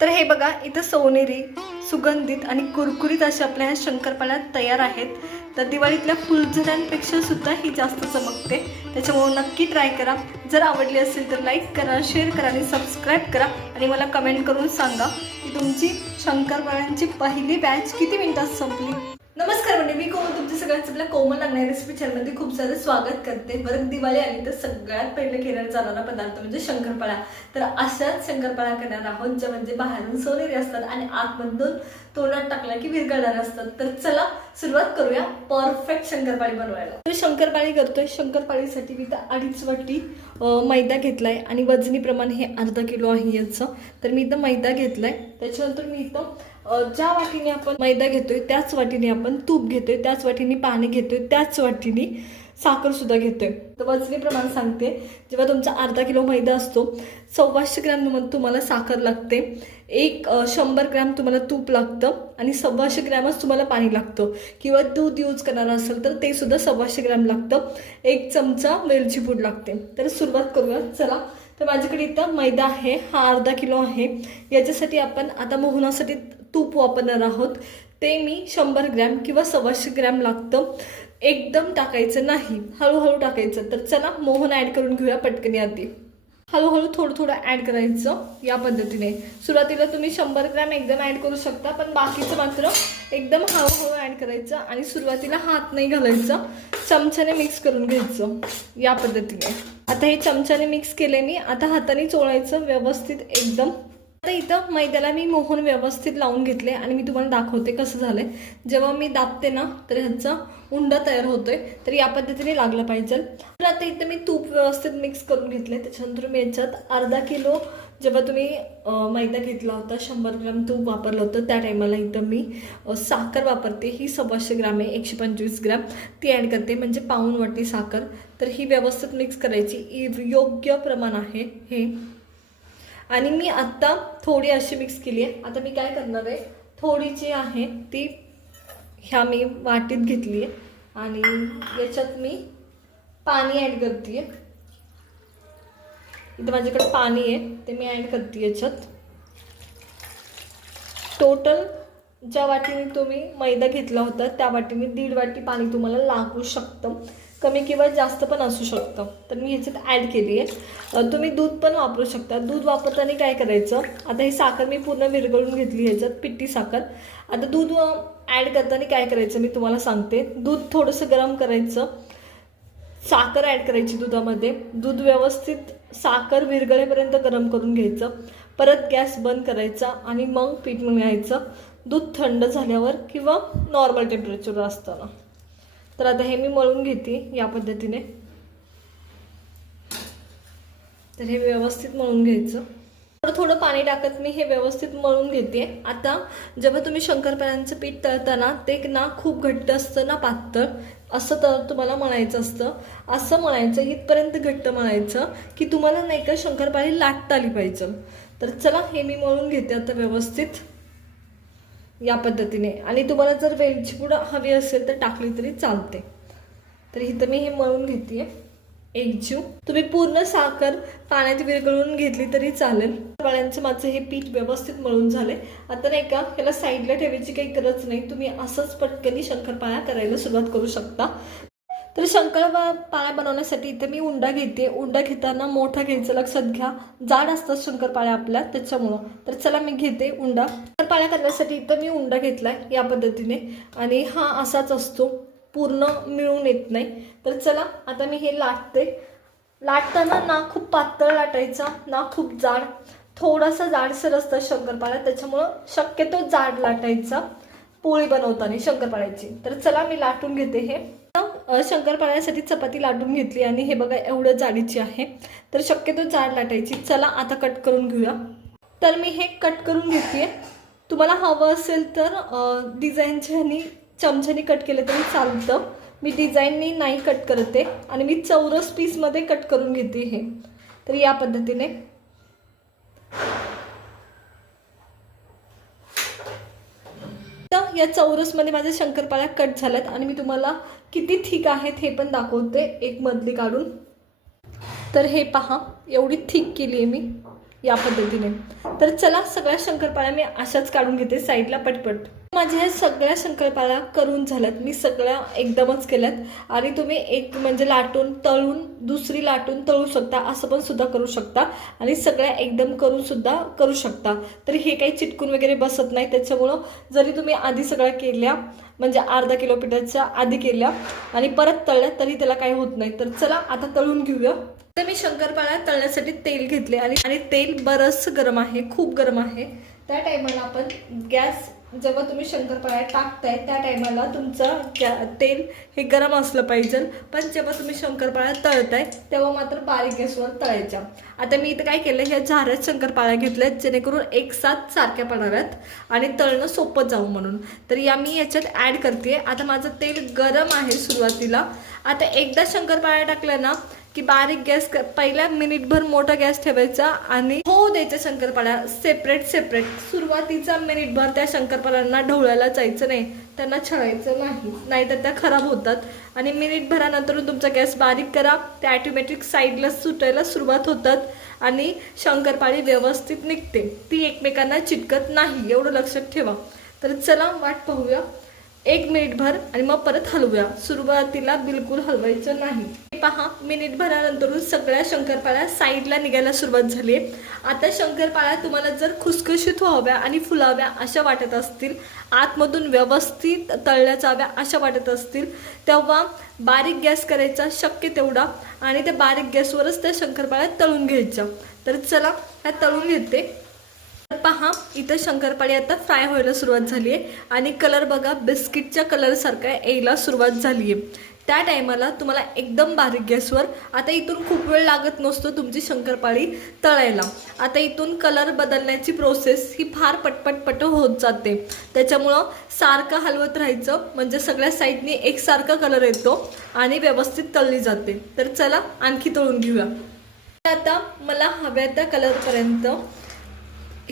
तर हे बघा इथं सोनेरी सुगंधित आणि कुरकुरीत अशा आपल्या ह्या शंकरपाळ्या तयार आहेत. तर दिवाळीतल्या फुलझड्यांपेक्षा सुद्धा ही जास्त चमकते. त्याच्यामुळे नक्की ट्राय करा. जर आवडली असेल तर लाईक करा शेअर करा आणि सबस्क्राईब करा. आणि मला कमेंट करून सांगा की तुमची शंकरपाळ्यांची पहिली बॅच किती मिनिटात संपली? नमस्कार म्हणजे मी कोमल तुमच्या सगळ्यांचं आपल्या कोमल लागणाऱ्या रेसिपी चॅनलमध्ये खूप सारं स्वागत करते. बरं दिवाळी आली तर सगळ्यात पहिले केला जाणारा पदार्थ म्हणजे शंकरपाळा. तर अशाच शंकरपाळा करणार आहोत ज्या म्हणजे बाहेरून सोनेरी असतात आणि आतमधून तोंडात टाकला की विरघळणार असतात. तर चला सुरुवात करूया परफेक्ट शंकरपाळी बनवायला. तर शंकरपाळी करतोय. शंकरपाळीसाठी मी तर अडीच वाटी मैदा घेतलाय आणि वजनी प्रमाण हे अर्धा किलो आहे याचं. तर मी इथं मैदा घेतलाय. त्याच्यानंतर मी इथं ज्या वाटीने आपण मैदा घेतोय त्याच वाटीने आपण तूप घेतोय त्याच वाटीने पाणी घेतोय त्याच वाटीने साखर सुद्धा घेतोय. तर वजनी प्रमाण सांगते. जेव्हा तुमचा अर्धा किलो मैदा असतो सव्वाशे ग्रॅम तुम्हाला साखर लागते. एक शंभर ग्रॅम तुम्हाला तूप लागतं आणि सव्वाशे ग्रॅमच तुम्हाला पाणी लागतं. किंवा दूध यूज करणार असेल तर ते सुद्धा सव्वाशे ग्रॅम लागतं. एक चमचा वेलची पूड लागते. तर सुरुवात करूया. चला तर माझ्याकडे इथं मैदा आहे. हा अर्धा किलो आहे. याच्यासाठी आपण आता मोहनासाठी तूप वापरणार आहोत. ते मी शंभर ग्रॅम किंवा सव्वाशे ग्रॅम लागतं. एकदम टाकायचं नाही. हळूहळू टाकायचं. तर चला मोहन ॲड करून घेऊया पटकन आधी हळूहळू थोडं थोडं ॲड करायचं या पद्धतीने. सुरुवातीला तुम्ही शंभर ग्रॅम एकदम ॲड करू शकता पण बाकीचं मात्र एकदम हळूहळू ॲड करायचं आणि सुरुवातीला हात नाही घालायचं चमच्याने मिक्स करून घ्यायचं या पद्धतीने. आता हे चमच्याने मिक्स केले मी आता हाताने चोळायचं व्यवस्थित एकदम आता इथं मैद्याला मी मोहन व्यवस्थित लावून घेतले आणि मी तुम्हाला दाखवते कसं झालंय. जेव्हा मी दाबते ना तर ह्याचा उंडा तयार होतोय. तर या पद्धतीने लागलं पाहिजे. तर आता इथं मी तूप व्यवस्थित मिक्स करून घेतले त्याच्यानंतर मी याच्यात अर्धा किलो जेव्हा तुम्ही मैदा घेतला होता शंभर ग्राम तूप वापरलं होतं त्या टायमाला इथं मी साखर वापरते. ही सव्वाशे ग्राम आहे एकशे पंचवीस ग्राम. ती ॲड करते म्हणजे पाऊन वाटी साखर. तर ही व्यवस्थित मिक्स करायची. योग्य प्रमाण आहे हे. आणि मी आत्ता थोडी अशी मिक्स केली आहे. आता मी काय करणार आहे? थोडी जी आहे ती ह्या मी वाटीत घेतली आहे. आणि याच्यात मी पाणी ॲड करते इथं माझ्याकडे पाणी आहे ते मी ॲड करते याच्यात. टोटल ज्या वाटीने तुम्ही मैदा घेतला होता त्या वाटीने दीड वाटी पाणी तुम्हाला लागू शकतं. कमी किंवा जास्त पण असू शकतं. तर मी ह्याच्यात ॲड केली आहे. तुम्ही दूध पण वापरू शकता. दूध वापरताना काय करायचं? आता ही साखर मी पूर्ण विरघळून घेतली ह्याच्यात पिट्टी साखर. आता दूध ॲड करताना काय करायचं? मी तुम्हाला सांगते. दूध थोडंसं गरम करायचं. साखर ॲड करायची दुधामध्ये. दूध व्यवस्थित साखर विरघळेपर्यंत गरम करून घ्यायचं. परत गॅस बंद करायचा आणि मग पीठ मिळायचं. दूध थंड झाल्यावर किंवा नॉर्मल टेम्परेचरवर असताना. तर आता हे मी मळून घेते या पद्धतीने. तर हे व्यवस्थित मळून घ्यायचं. थोडं थोडं पाणी टाकत मी हे व्यवस्थित मळून घेते. आता जेव्हा तुम्ही शंकरपाळ्यांचं पीठ तळताना ते ना खूप घट्ट असतं ना पातळ? असं तर तुम्हाला म्हणायचं असतं. असं म्हणायचं इथपर्यंत घट्ट म्हणायचं की तुम्हाला नाही का शंकरपाळी लाटता आली पाहिजे. तर चला हे मी मळून घेते आता व्यवस्थित. या पद्धतीने. आणि तुम्हाला जर वेलची पूड हवी असेल तर टाकली तरी चालते. तर इथं मी हे मळून घेते एकजीव तुम्ही पूर्ण साखर पाण्यात विरघळून घेतली तरी चालेल. बाळ्यांचं माझं हे पीठ व्यवस्थित मळून झाले आता नाही का याला साईडला ठेवायची काही गरज नाही. तुम्ही असंच पटकनी शंकरपाळ्या करायला सुरुवात करू शकता. तर संकल्प पाळ्या बनवण्यासाठी इथे मी उंडा घेते. उंडा घेताना मोठा घ्यायचं लक्षात घ्या. जाड असतात शंकरपाळ्या आपल्या त्याच्यामुळं. तर चला मी घेते उंडा. तर पाळ्या करण्यासाठी इथं मी उंडा घेतलाय या पद्धतीने. आणि हा असाच असतो. पूर्ण मिळून येत नाही. तर चला आता मी हे लाटते. लाटताना ना खूप पातळ लाटायचा ना खूप जाड. थोडासा जाडसर असतं शंकरपाळ्या त्याच्यामुळं शक्यतो जाड लाटायचा. पोळी बनवताना शंकरपाळ्याची तर चला मी लाटून घेते हे. शंकरपाळ्यासाठी चपाती लाटून घेतली आणि हे बघा एवढं जाडीची आहे. तर शक्यतो जाड लाटायची. चला आता कट करून घेऊया. तर मी हे कट करून घेते तुम्हाला हवं असेल तर डिझाईनच्यानी चमच्यानी कट केलं तरी चालतं. मी डिझाईननी नाही कट करते. आणि मी चौरस पीसमध्ये कट करून घेते हे. तर या पद्धतीने. या चौरसमध्ये माझ्या शंकरपाळ्या कट झाल्यात आणि मी तुम्हाला किती थिक आहेत हे पण दाखवते. एक मधली काढून. तर हे पहा एवढी थिक केली आहे मी या पद्धतीने. तर चला सगळ्या शंकरपाळ्या मी अशाच काढून घेते साईडला पटपट. माझ्या सगळ्या संकल्पाला करून झाल्यात. मी सगळ्या एकदमच केल्यात. आणि तुम्ही एक म्हणजे लाटून तळून दुसरी लाटून तळू शकता असं पण सुद्धा करू शकता. आणि सगळ्या एकदम करून सुद्धा करू शकता. तर हे काही चिटकून वगैरे बसत नाही. त्याच्यामुळं जरी तुम्ही आधी सगळ्या केल्या म्हणजे अर्धा किलो पिठाच्या आधी केल्या आणि परत तळल्या तरी त्याला काही होत नाही. तर चला आता तळून घेऊया. तर मी शंकरपाळ्या तळण्यासाठी तेल घेतले आणि आणि तेल बरंच गरम आहे. खूप गरम आहे. त्या टायमाला आपण गॅस जेव्हा तुम्ही शंकरपाळ्या टाकताय त्या टायमाला तुमचं गॅ तेल हे गरम असलं पाहिजे. पण जेव्हा तुम्ही शंकरपाळ्या तळताय तेव्हा मात्र बारीक गॅसवर तळायच्या आता मी इथं काय केलं ह्या झाऱ्यात शंकरपाळ्या घेतल्यात जेणेकरून एक साथ सारख्या पडाव्यात आणि तळणं सोपं जाऊ म्हणून. तर या मी याच्यात ॲड करते आता माझं तेल गरम आहे सुरुवातीला. आता एकदा शंकरपाळ्या टाकल्या ना की बारीक गॅस पहिल्या मिनिटभर मोठा गॅस ठेवायचा आणि हो द्यायच्या शंकरपाळ्या सेपरेट सेपरेट सुरुवातीचा मिनिटभर त्या शंकरपाळ्यांना ढवळायला जायचं नाही. त्यांना छळायचं नाही. नाहीतर त्या खराब होतात. आणि मिनिटभरानंतर तुमचा गॅस बारीक करा. त्या ॲटोमॅटिक साईडला सुटायला सुरुवात होतात आणि शंकरपाळी व्यवस्थित निघते. ती एकमेकांना चिटकत नाही. एवढं लक्षात ठेवा. तर चला वाट पाहूया. एक मिनिटभर आणि मग परत हलवूया. सुरुवातीला बिलकुल हलवायचं नाही. पहा मिनिटभरानंतरून सगळ्या शंकरपाळ्या साईडला निघायला सुरुवात झाली आता शंकरपाळ्या तुम्हाला जर खुसखुशीत व्हाव्या आणि फुलाव्या अशा वाटत असतील आतमधून व्यवस्थित तळल्या जाव्या अशा वाटत असतील तेव्हा बारीक गॅस करायचा शक्य तेवढा आणि त्या बारीक गॅसवरच त्या शंकरपाळ्या तळून घ्यायच्या. तर चला ह्या तळून घेते. तर पहा इथं शंकरपाळी आता फ्राय व्हायला सुरुवात झाली आहे आणि कलर बघा बिस्किटच्या कलरसारखा यायला सुरुवात झाली आहे त्या टायमाला तुम्हाला एकदम बारीक गॅसवर आता इथून खूप वेळ लागत नसतो तुमची शंकरपाळी तळायला. आता इथून कलर बदलण्याची प्रोसेस ही फार पटपटपट होत जाते. त्याच्यामुळं सारखं हलवत राहायचं म्हणजे सगळ्या साईडने एकसारखा कलर येतो आणि व्यवस्थित तळली जाते. तर चला आणखी तळून घेऊया. आता मला हव्या त्या कलरपर्यंत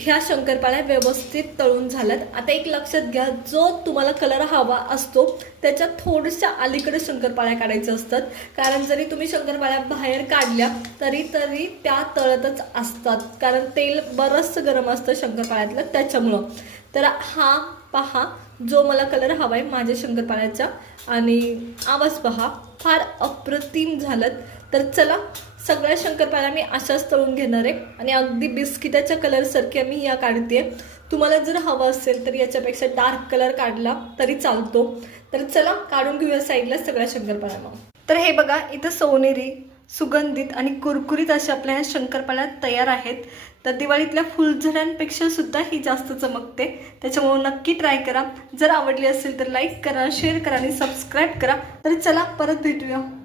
ह्या शंकरपाळ्या व्यवस्थित तळून झाल्यात. आता एक लक्षात घ्या जो तुम्हाला कलर हवा असतो त्याच्या थोड्याशा अलीकडे शंकरपाळ्या काढायच्या असतात. कारण जरी तुम्ही शंकरपाळ्या बाहेर काढल्या तरी तरी त्या तळतच असतात. कारण तेल बरंचसं गरम असतं शंकरपाळ्यातलं त्याच्यामुळं. तर हा पहा जो मला कलर हवा आहे माझ्या शंकरपाळ्याचा. आणि आवाज पहा फार अप्रतिम झालं तर चला सगळ्या शंकरपाळ्या मी अशाच तळून घेणार आहे. आणि अगदी बिस्किटाच्या कलरसारख्या मी या काढते तुम्हाला जर हवं असेल तर याच्यापेक्षा डार्क कलर काढला तरी चालतो. तर चला काढून घेऊया साईडला सगळ्या शंकरपाळ्या मग. तर हे बघा इथं सोनेरी सुगंधित आणि कुरकुरीत अशा आपल्या ह्या शंकरपाळ्या तयार आहेत. तर दिवाळीतल्या फुलझड्यांपेक्षा सुद्धा ही जास्त चमकते. त्याच्यामुळे नक्की ट्राय करा. जर आवडली असेल तर लाईक करा शेअर करा आणि सबस्क्राईब करा. तर चला परत भेटूया.